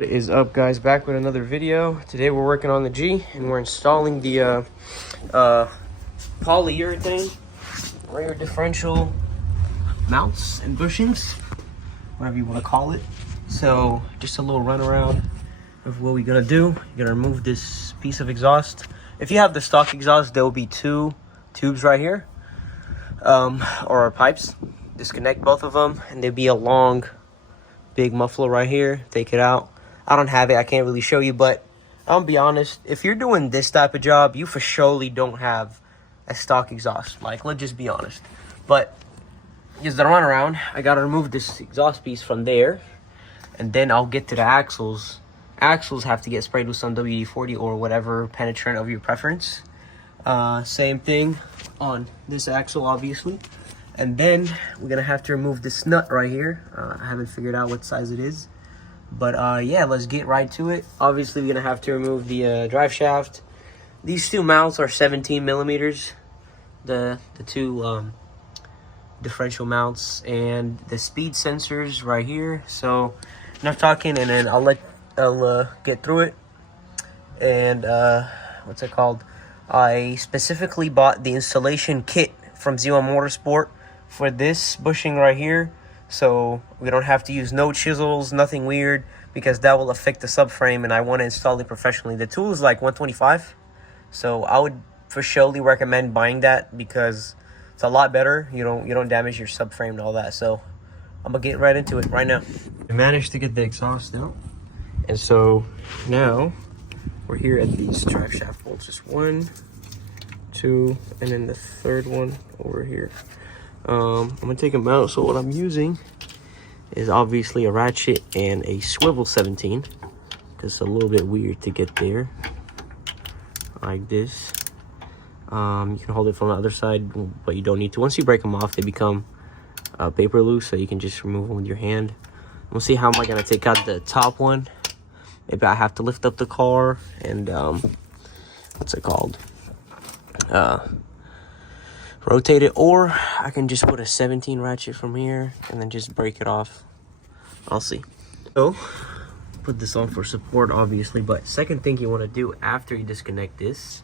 What is up, guys? Back with another video. Today we're working on the G and we're installing the polyurethane rear differential mounts and bushings, whatever you want to call it. So just a little run around of what we gotta do. You gotta remove this piece of exhaust. If you have the stock exhaust, there will be two tubes right here, or pipes. Disconnect both of them and there'll be a long big muffler right here. Take it out. I don't have it, I can't really show you, but I'll be honest, if you're doing this type of job, you for surely don't have a stock exhaust. Like, let's just be honest. But just the run around, I gotta remove this exhaust piece from there, and then I'll get to the axles. Axles have to get sprayed with some WD-40 or whatever penetrant of your preference. Same thing on this axle, obviously. And then we're gonna have to remove this nut right here. I haven't figured out what size it is. But yeah, let's get right to it. Obviously, we're gonna have to remove the drive shaft. These two mounts are 17 millimeters. The two differential mounts and the speed sensors right here. So enough talking, and then I'll get through it. And what's it called? I specifically bought the installation kit from Z1 Motorsport for this bushing right here. So we don't have to use no chisels, nothing weird, because that will affect the subframe, and I want to install it professionally. The tool is like $125, so I would for surely recommend buying that because it's a lot better. You don't damage your subframe and all that. So I'm gonna get right into it right now. I managed to get the exhaust out, and so now we're here at these drive shaft bolts. Just 1, 2, and then the third one over here. I'm gonna take them out. So what I'm using is obviously a ratchet and a swivel 17, because it's a little bit weird to get there like this. You can hold it from the other side, but you don't need to. Once you break them off, they become paper loose, so you can just remove them with your hand. We'll see how am I gonna take out the top one. Maybe I have to lift up the car and what's it called, rotate it, or I can just put a 17 ratchet from here and then just break it off. I'll see. So put this on for support, obviously, but second thing you want to do after you disconnect this,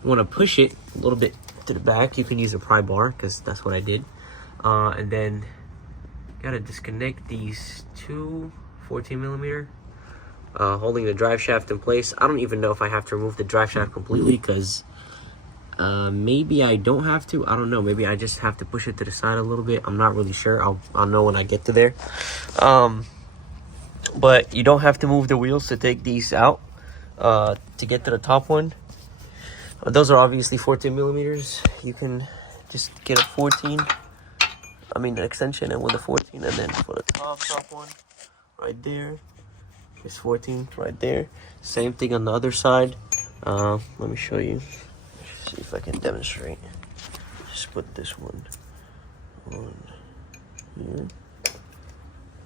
you want to push it a little bit to the back. You can use a pry bar, because that's what I did, and then gotta disconnect these two 14 millimeter holding the drive shaft in place. I don't even know if I have to remove the drive shaft completely, because maybe I don't have to. I don't know. Maybe I just have to push it to the side a little bit. I'm not really sure. I'll know when I get to there. But you don't have to move the wheels to take these out to get to the top one. Those are obviously 14 millimeters. You can just get a 14. I mean, the extension, and with a 14, and then for the top one right there. It's 14 right there. Same thing on the other side. Let me show you. See if I can demonstrate. Just put this one on here,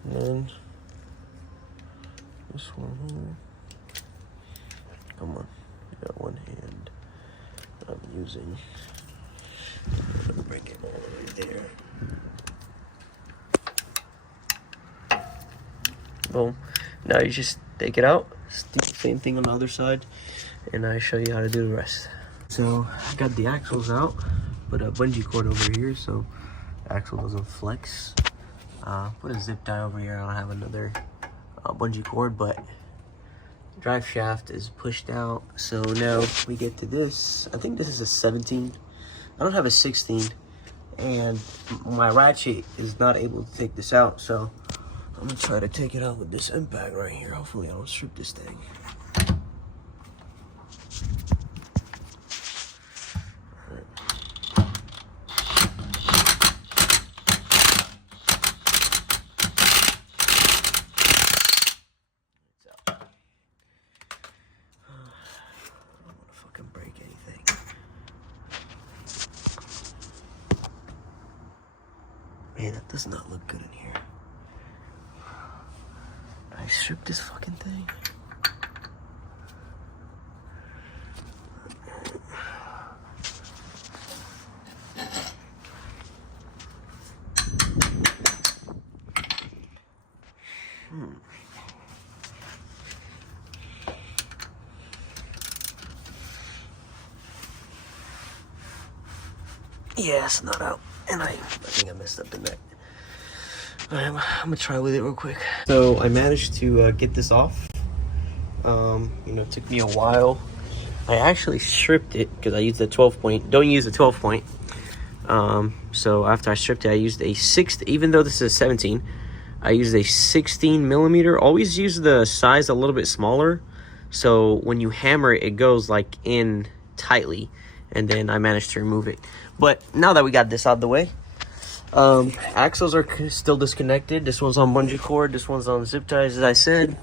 and then this one here. Come on, I got one hand I'm using. I'm gonna break it all right there. Boom. Now you just take it out. Do the same thing on the other side, and I show you how to do the rest. So I got the axles out, put a bungee cord over here so the axle doesn't flex. Put a zip tie over here. I don't have another bungee cord, but the drive shaft is pushed out. So now we get to this. I think this is a 17. I don't have a 16, and my ratchet is not able to take this out. So I'm gonna try to take it out with this impact right here. Hopefully I don't strip this thing. Break anything. Man, that does not look good in here. I stripped this fucking thing. Yeah, it's not out. And I think I messed up the neck. I'm gonna try with it real quick. So I managed to get this off. You know, it took me a while. I actually stripped it because I used the 12 point. Don't use the 12 point. So after I stripped it, I used a 6, even though this is a 17, I used a 16 millimeter. Always use the size a little bit smaller, so when you hammer it, it goes like in tightly. And then I managed to remove it. But now that we got this out of the way, axles are still disconnected. This one's on bungee cord, this one's on zip ties, as I said.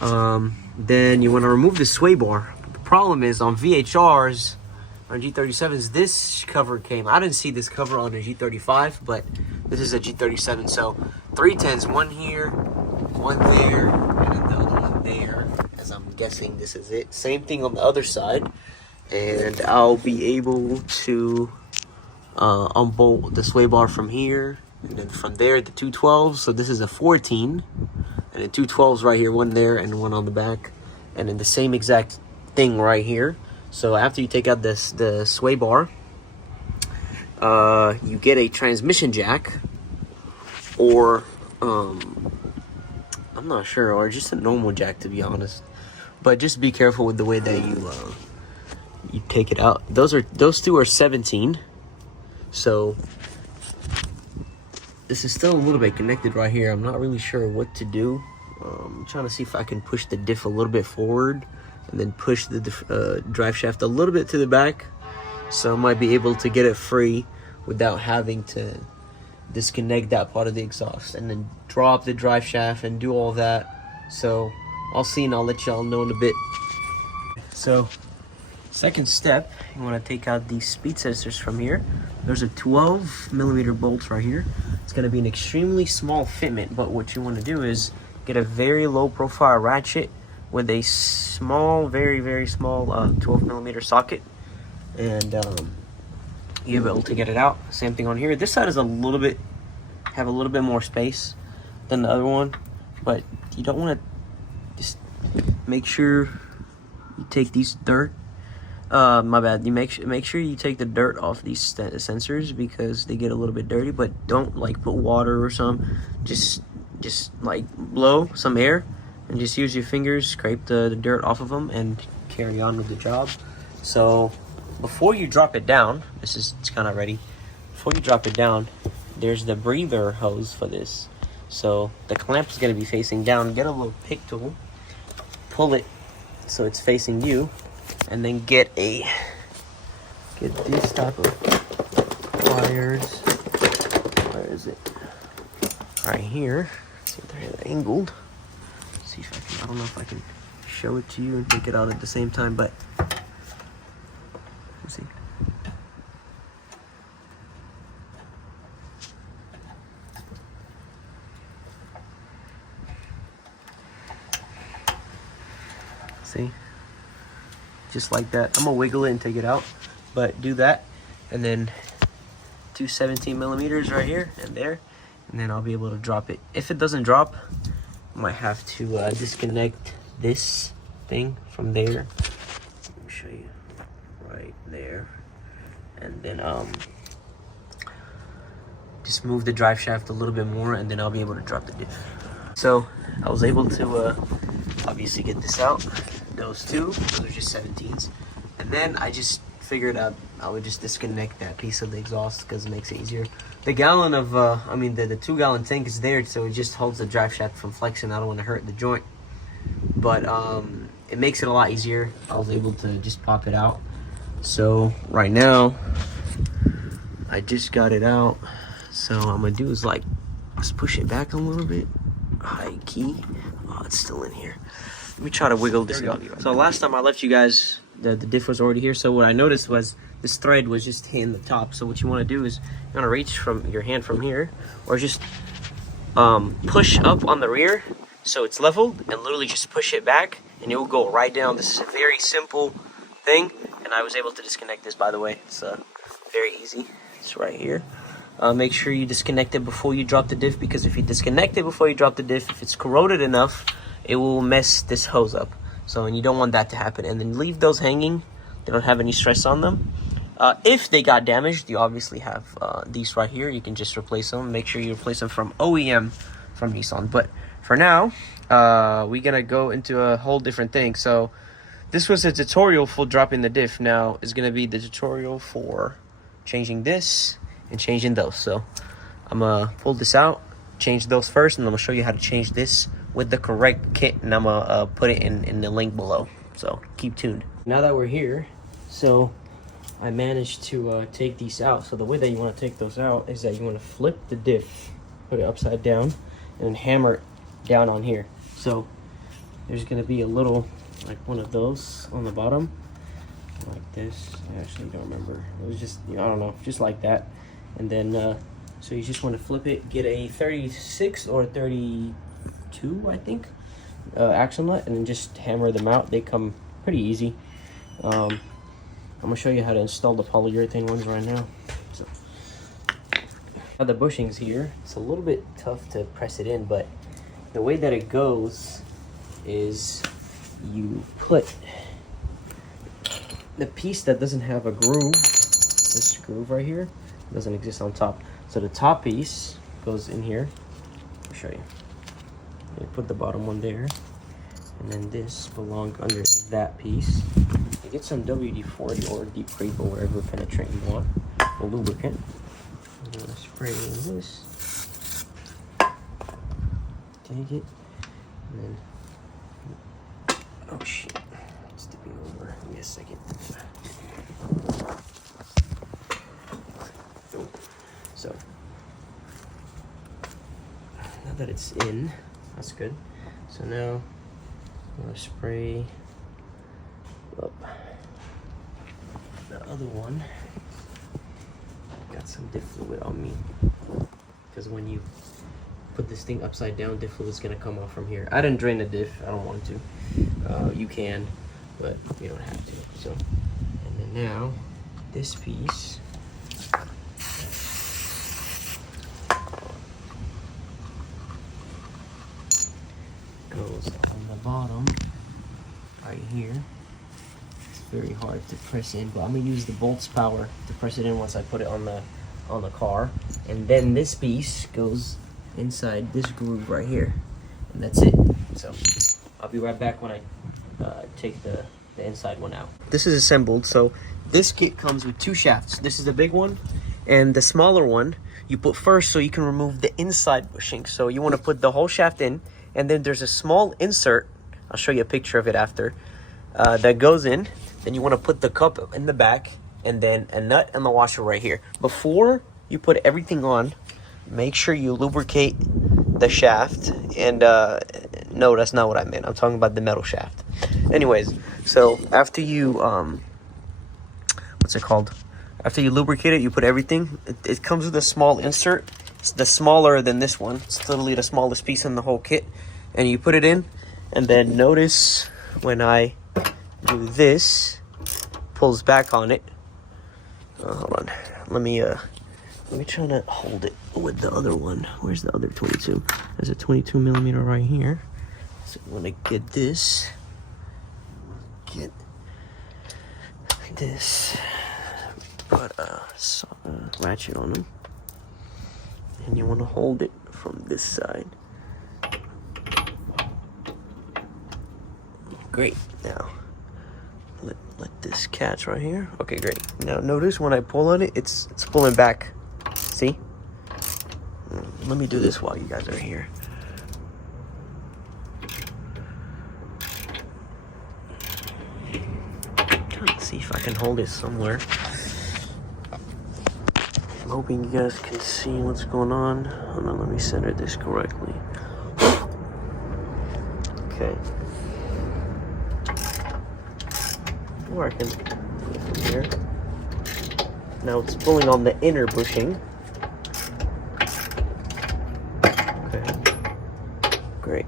Then you want to remove the sway bar. The problem is on VHRs, on G37s, this cover came. I didn't see this cover on a G35, but this is a G37. So 310s, one here, one there, and then the other one there. As I'm guessing this is it. Same thing on the other side. And I'll be able to unbolt the sway bar from here, and then from there the 212s. So this is a 14, and then 212s right here, one there and one on the back, and then the same exact thing right here. So after you take out the sway bar, you get a transmission jack, or I'm not sure, or just a normal jack, to be honest. But just be careful with the way that you take it out. Those two are 17. So this is still a little bit connected right here. I'm not really sure what to do. I'm trying to see if I can push the diff a little bit forward and then push the drive shaft a little bit to the back, so I might be able to get it free without having to disconnect that part of the exhaust and then drop the drive shaft and do all that. So I'll see, and I'll let y'all know in a bit. So second step, you want to take out these speed sensors from here. There's a 12 millimeter bolt right here. It's going to be an extremely small fitment, but what you want to do is get a very low profile ratchet with a small, very small 12 millimeter socket, and you'll be able to get it out. Same thing on here. This side is have a little bit more space than the other one, but you don't want to. Just make sure you take these dirt. My bad. You make sure you take the dirt off these sensors because they get a little bit dirty. But don't like put water or something. Just like blow some air and just use your fingers, scrape the dirt off of them, and carry on with the job. So before you drop it down, it's kind of ready. Before you drop it down, there's the breather hose for this. So the clamp is going to be facing down. Get a little pick tool, pull it so it's facing you, and then get this type of pliers. Where is it? Right here. See if they're angled. See if I can. I don't know if I can show it to you and take it out at the same time, but let's see. See? Just like that. I'm gonna wiggle it and take it out, but do that, and then 17 millimeters right here and there, and then I'll be able to drop it. If it doesn't drop, I might have to disconnect this thing from there. Let me show you right there, and then just move the drive shaft a little bit more, and then I'll be able to drop the diff. So I was able to obviously get this out. Those are just 17s, and then I just figured out I would just disconnect that piece of the exhaust because it makes it easier. The gallon of the 2 gallon tank is there, so it just holds the drive shaft from flexing. I don't want to hurt the joint, but it makes it a lot easier. I was able to just pop it out. So right now I just got it out, so what I'm gonna do is like just push it back a little bit, high key. Oh, it's still in here. Let me try to wiggle this out. So last time I left you guys, the diff was already here. So what I noticed was this thread was just hitting the top. So what you want to do is you want to reach from your hand from here, or just push up on the rear so it's leveled, and literally just push it back, and it will go right down. This is a very simple thing, and I was able to disconnect this, by the way. It's very easy. It's right here. Make sure you disconnect it before you drop the diff, because if you disconnect it before you drop the diff, if it's corroded enough, it will mess this hose up. So, and you don't want that to happen. And then leave those hanging. They don't have any stress on them. If they got damaged, you obviously have these right here. You can just replace them. Make sure you replace them from OEM from Nissan. But for now, we're gonna go into a whole different thing. So this was a tutorial for dropping the diff. Now is gonna be the tutorial for changing this and changing those. So I'm gonna pull this out, change those first, and I'm gonna show you how to change this with the correct kit, and I'm gonna put it in the link below. So keep tuned. Now that we're here, so I managed to take these out. So the way that you want to take those out is that you want to flip the diff, put it upside down, and then hammer it down on here. So there's going to be a little, like one of those on the bottom, like this. I actually don't remember. It was just, I don't know, just like that. And then, so you just want to flip it, get a 36 or 32, I think, action nut, and then just hammer them out. They come pretty easy. I'm gonna show you how to install the polyurethane ones right now. So, now the bushings here, it's a little bit tough to press it in, but the way that it goes is you put the piece that doesn't have a groove, this groove right here, doesn't exist on top. So the top piece goes in here. I'll show you. You put the bottom one there, and then this belongs under that piece. You get some WD-40 or deep creep or whatever penetrant you want, a lubricant. I'm gonna spray in this. Take it, and then, oh shit, it's tipping over. Give me a second. So, now that it's in, that's good. So now, I'm gonna spray up the other one. Got some diff fluid on me, because when you put this thing upside down, diff fluid is gonna come off from here. I didn't drain the diff, I don't want to. You can, but you don't have to. So, and then now this piece goes on the bottom right here. It's very hard to press in, but I'm gonna use the bolt's power to press it in once I put it on the car. And then this piece goes inside this groove right here, and that's it. So I'll be right back when I take the inside one out. This is assembled. So this kit comes with two shafts. This is the big one, and the smaller one you put first so you can remove the inside bushing. So you want to put the whole shaft in, and then there's a small insert, I'll show you a picture of it after, that goes in. Then you want to put the cup in the back, and then a nut and the washer right here. Before you put everything on, make sure you lubricate the shaft. And no, that's not what I meant. I'm talking about the metal shaft. Anyways, so after you what's it called? After you lubricate it, you put everything. It comes with a small insert. It's the smaller than this one. It's literally the smallest piece in the whole kit. And you put it in, and then notice when I do this, pulls back on it. Hold on. Let me try to hold it with the other one. Where's the other 22? There's a 22 millimeter right here. So I'm gonna get this. Get this. Put a ratchet on them. And you want to hold it from this side. Great. Now let this catch right here. Okay, great. Now notice when I pull on it, it's pulling back. See? Let me do this while you guys are here. Trying to see if I can hold it somewhere. I'm hoping you guys can see what's going on. Hold on, let me center this correctly. Okay. Or I can put it from here. Now it's pulling on the inner bushing. Okay. Great.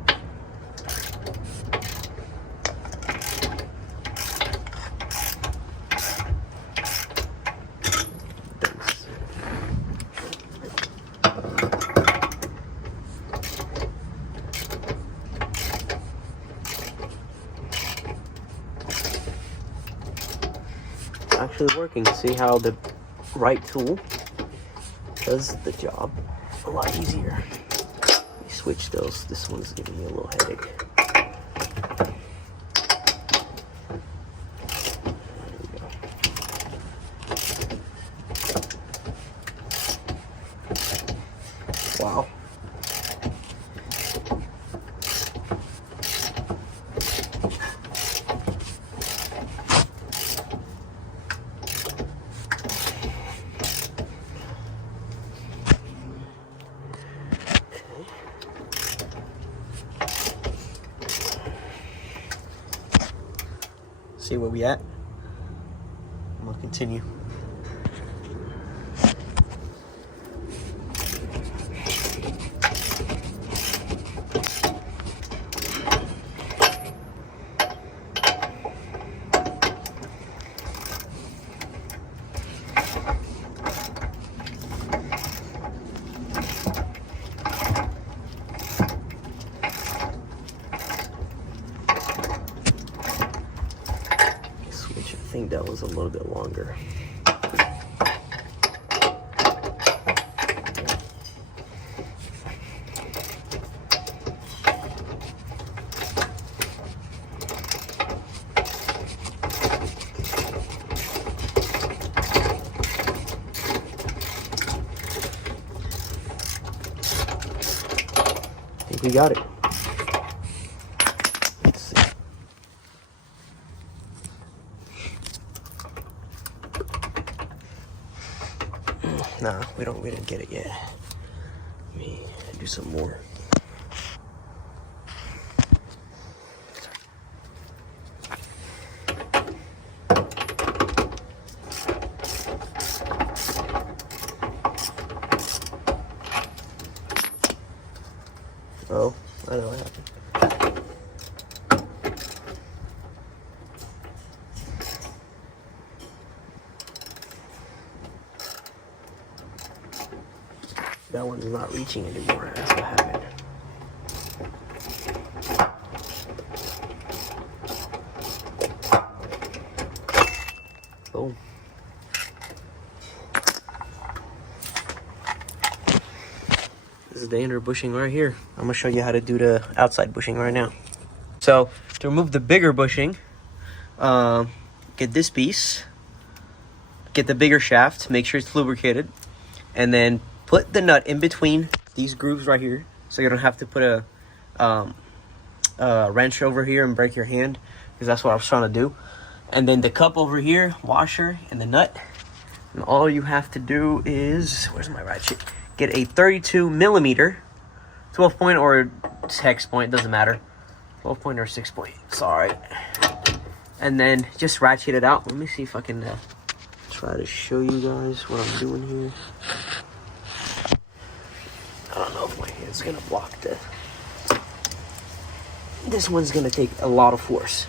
actually working. See how the right tool does the job a lot easier. We switch those. This one's giving me a little headache. Wow. See where we at? I'm gonna continue. I think that was a little bit longer. I think we got it. Nah, we didn't get it yet. Let me do some more. Oh, I know what happened. That one's not reaching anymore. That's what happened. Oh. This is the inner bushing right here. I'm gonna show you how to do the outside bushing right now. So to remove the bigger bushing, get this piece, get the bigger shaft, make sure it's lubricated, and then put the nut in between these grooves right here, so you don't have to put a wrench over here and break your hand, because that's what I was trying to do. And then the cup over here, washer, and the nut. And all you have to do is, where's my ratchet? Get a 32 millimeter, 12 point or hex point, doesn't matter. 12 point or 6 point, it's all right. And then just ratchet it out. Let me see if I can try to show you guys what I'm doing here. I don't know if my hand's gonna block the... This one's gonna take a lot of force.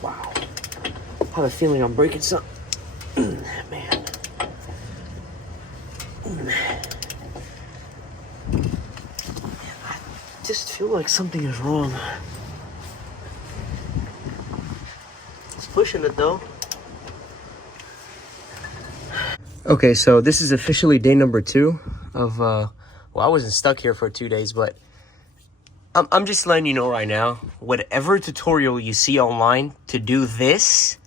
Wow. I have a feeling I'm breaking something. Man. I just feel like something is wrong. It's pushing it though. Okay, so this is officially day number 2 of, well, I wasn't stuck here for 2 days, but I'm just letting you know right now, whatever tutorial you see online to do this,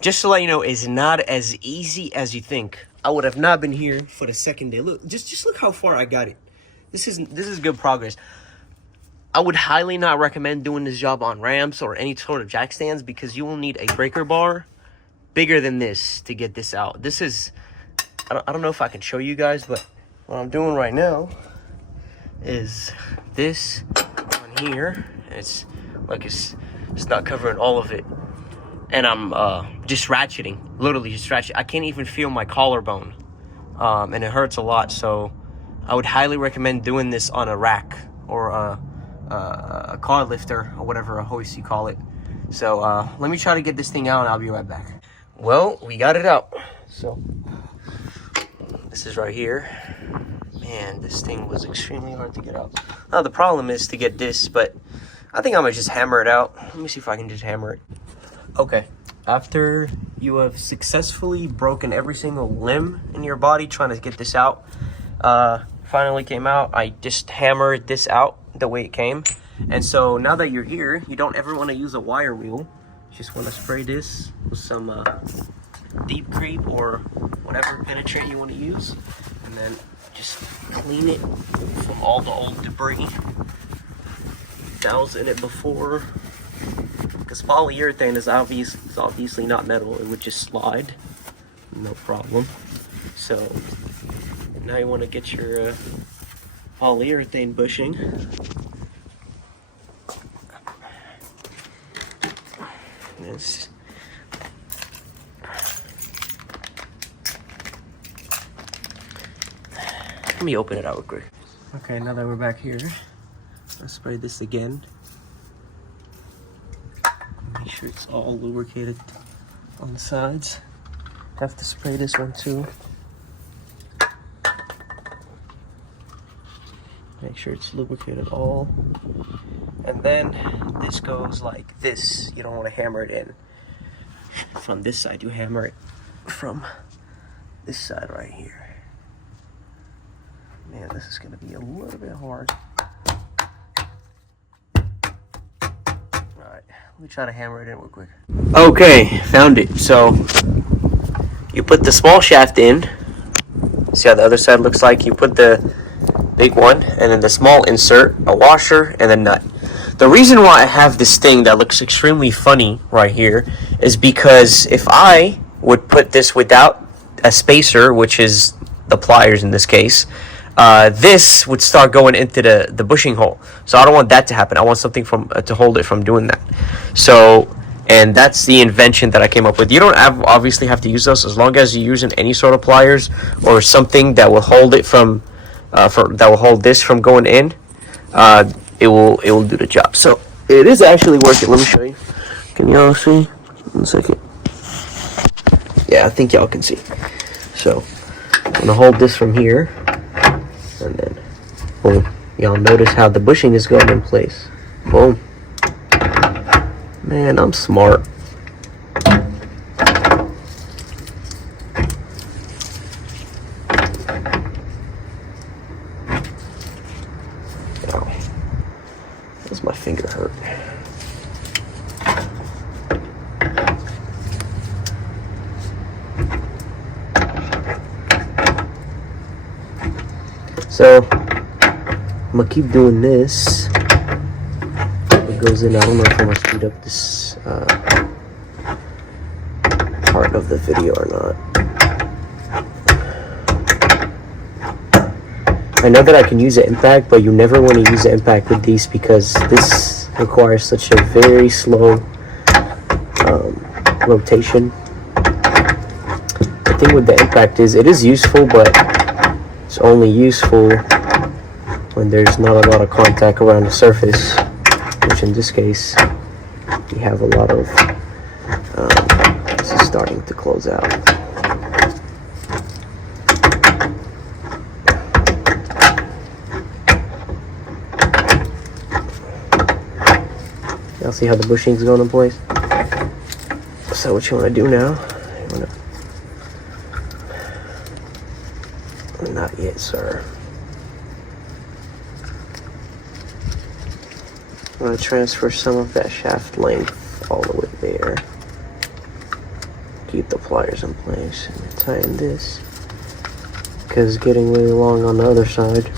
just to let you know, is not as easy as you think. I would have not been here for the second day. Look, just look how far I got it. This is good progress. I would highly not recommend doing this job on ramps or any sort of jack stands, because you will need a breaker bar bigger than this to get this out. This is... I don't know if I can show you guys, but what I'm doing right now is this on here. It's like it's not covering all of it, and I'm just ratcheting, literally just ratcheting. I can't even feel my collarbone, and it hurts a lot. So I would highly recommend doing this on a rack or a car lifter or whatever, a hoist you call it. So let me try to get this thing out, and I'll be right back. Well, we got it out. So this is right here. Man, this thing was extremely hard to get out. Now the problem is to get this, but I think I'm gonna just hammer it out. Let me see if I can just hammer it. Okay, after you have successfully broken every single limb in your body trying to get this out. Finally came out. I just hammered this out the way it came. And so now that you're here, you don't ever want to use a wire wheel. You just want to spray this with some deep creep or whatever penetrant you want to use. And then just clean it from all the old debris that was in it before. Because polyurethane is obviously not metal. It would just slide, no problem. So now you want to get your polyurethane bushing. This. Let me open it out real quick. Okay, now that we're back here, let's spray this again. Make sure it's all lubricated on the sides. Have to spray this one too. Make sure it's lubricated all. And then this goes like this. You don't want to hammer it in from this side. You hammer it from this side right here. Man, this is going to be a little bit hard. Alright, let me try to hammer it in real quick. Okay, found it. So, you put the small shaft in. See how the other side looks like? You put the big one, and then the small insert, a washer, and a nut. The reason why I have this thing that looks extremely funny right here is because if I would put this without a spacer, which is the pliers in this case, this would start going into the bushing hole. So I don't want that to happen. I want something from to hold it from doing that. So, and that's the invention that I came up with. You don't obviously have to use those as long as you're using any sort of pliers or something that will hold it from that will hold this from going in. It will do the job. So it is actually working. Let me show you. Can y'all see? 1 second. Yeah, I think y'all can see. So I'm gonna hold this from here. And then, boom. Y'all notice how the bushing is going in place. Boom. Man, I'm smart. Ow. Does my finger hurt? So I'm gonna keep doing this. It goes in. I don't know if I'm gonna speed up this part of the video or not. I know that I can use the impact, but you never want to use the impact with these because this requires such a very slow rotation. The thing with the impact is it is useful, but it's only useful when there's not a lot of contact around the surface, which in this case, we have a lot of, this is starting to close out. Y'all see how the bushing's going in place? So what you want to do now, you want to, not yet, sir. I'm going to transfer some of that shaft length all the way there. Keep the pliers in place and tighten this because it's getting really long on the other side.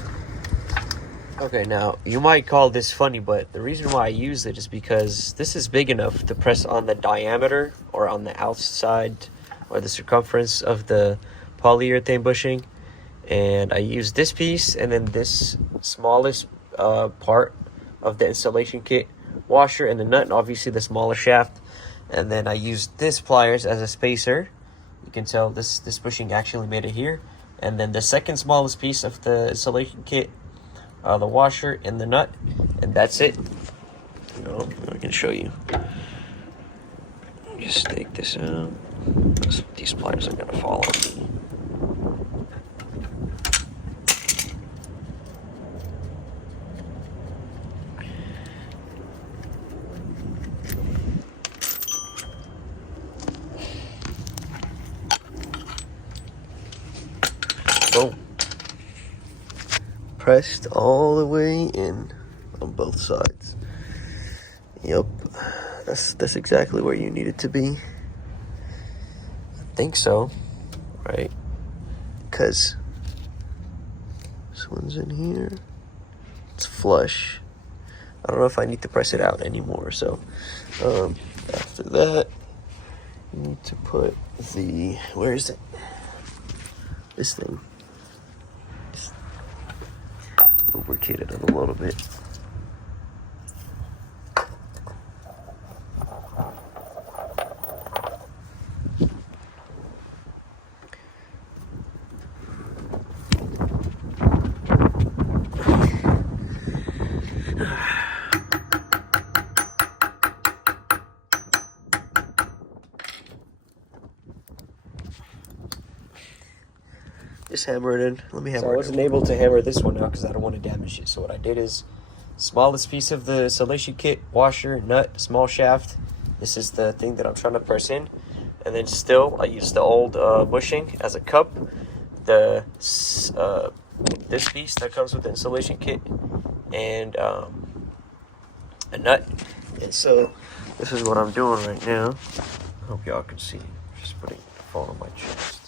Okay, now you might call this funny, but the reason why I use it is because this is big enough to press on the diameter or on the outside or the circumference of the polyurethane bushing. And I use this piece and then this smallest part of the installation kit, washer and the nut, and obviously the smaller shaft. And then I use this pliers as a spacer. You can tell this bushing actually made it here. And then the second smallest piece of the installation kit, the washer and the nut, and that's it. You know, I can show you. Just take this out. These pliers are gonna fall on me. Boom. Pressed all the way in on both sides. Yep. That's exactly where you need it to be. I think so. Right? Because this one's in here. It's flush. I don't know if I need to press it out anymore. So after that, you need to put the, where is it? This thing. Just lubricate it a little bit. Just hammer it in. Let me hammer it in. So I wasn't able to hammer this one out because I don't want to damage it. So what I did is, smallest piece of the installation kit, washer, nut, small shaft. This is the thing that I'm trying to press in. And then still, I used the old bushing as a cup. This piece that comes with the installation kit. And a nut. And so, this is what I'm doing right now. I hope y'all can see. Just putting the phone on my chest.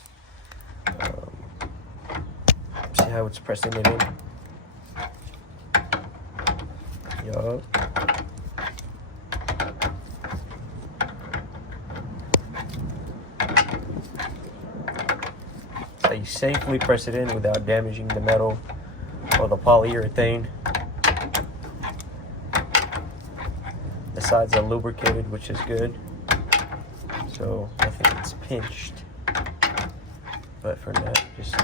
See how it's pressing it in? Yup. So you safely press it in without damaging the metal or the polyurethane. The sides are lubricated, which is good. So I think it's pinched. But for now, just...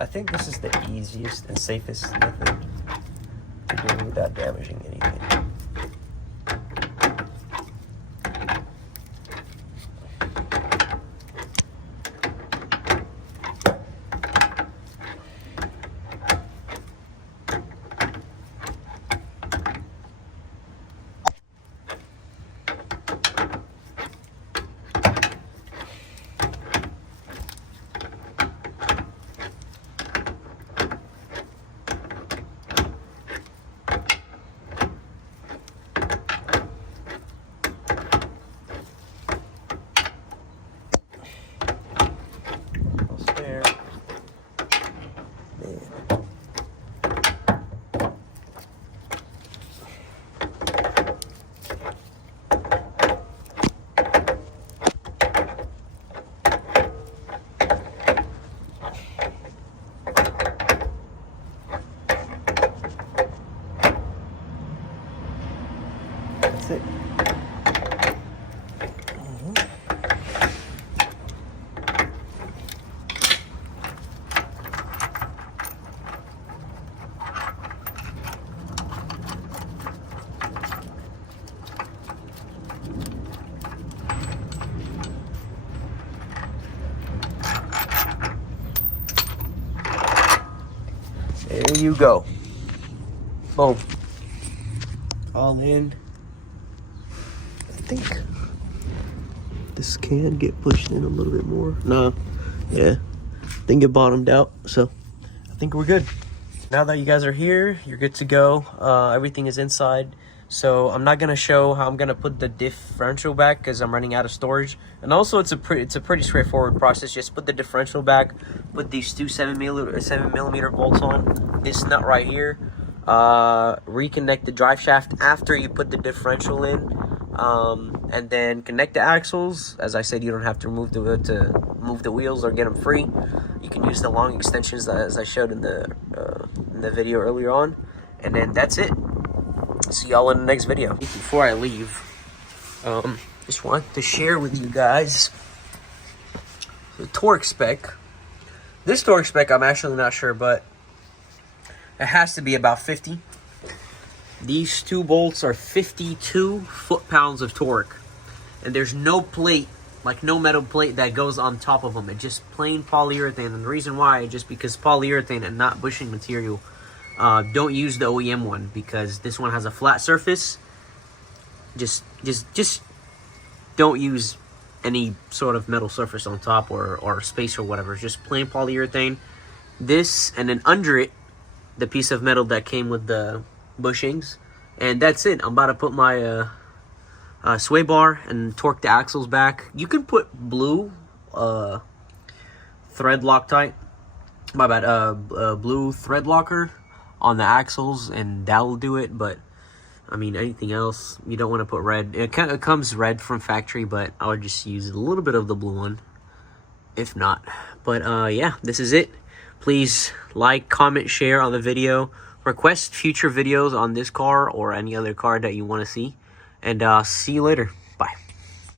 I think this is the easiest and safest method to do it without damaging anything. That's it. There you go. Boom. All in. I think this can get pushed in a little bit more. No. Yeah. I think it bottomed out. So I think we're good. Now that you guys are here, you're good to go. Everything is inside. So I'm not gonna show how I'm gonna put the differential back because I'm running out of storage. And also it's a pretty straightforward process. Just put the differential back, put these two 7mm bolts on, this nut right here, reconnect the drive shaft after you put the differential in, and then connect the axles. As I said, you don't have to move the wheels or get them free. You can use the long extensions as I showed in the video earlier on, and then that's it. See y'all in the next video. Before I leave, just want to share with you guys the torque spec. This torque spec, I'm actually not sure, but it has to be about 50. These two bolts are 52 foot-pounds of torque, and there's no plate, like no metal plate that goes on top of them. It's just plain polyurethane, and the reason why is just because polyurethane and not bushing material. Don't use the OEM one because this one has a flat surface. Just don't use any sort of metal surface on top or space or whatever. It's just plain polyurethane. This, and then under it, the piece of metal that came with the bushings. And that's it. I'm about to put my sway bar and torque the axles back. You can put blue thread Loctite, blue thread locker on the axles, and that'll do it. But I mean, anything else, you don't want to put red. It comes red from factory, but I would just use a little bit of the blue one, if not. But yeah, this is it. Please like, comment, share on the video. Request future videos on this car or any other car that you want to see. And see you later.